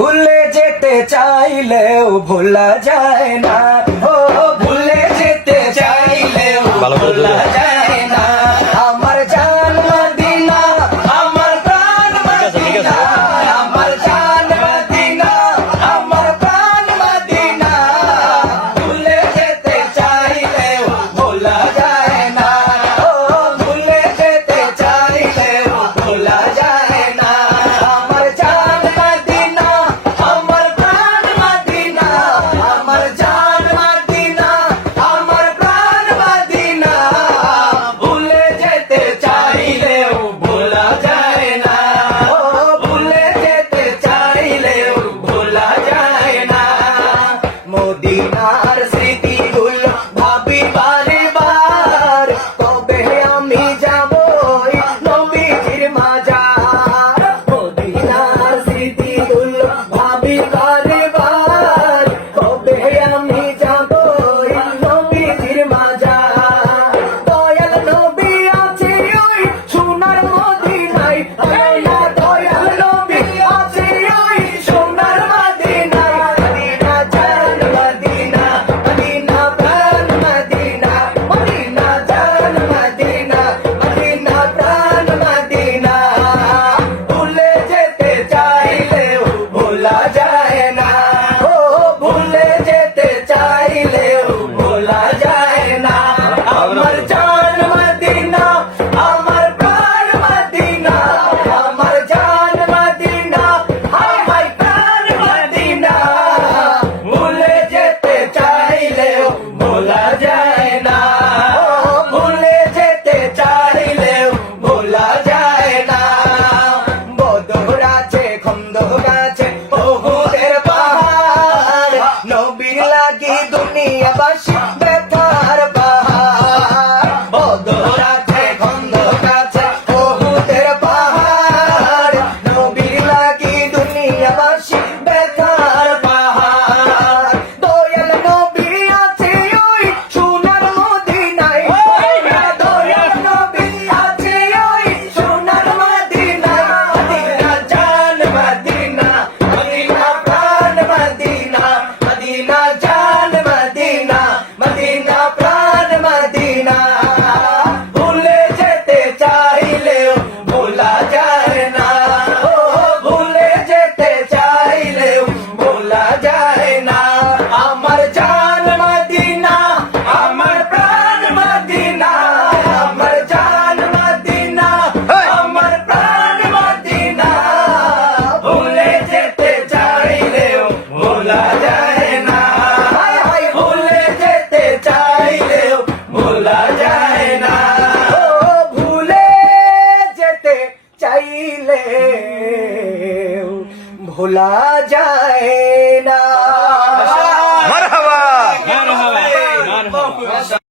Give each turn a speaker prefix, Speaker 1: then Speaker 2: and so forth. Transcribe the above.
Speaker 1: ভুলে যেতে চাইলেও ভোলা যায় না। ও ভুলে যেতে চাইলেও
Speaker 2: ভোলা
Speaker 1: ভোলা যায় না।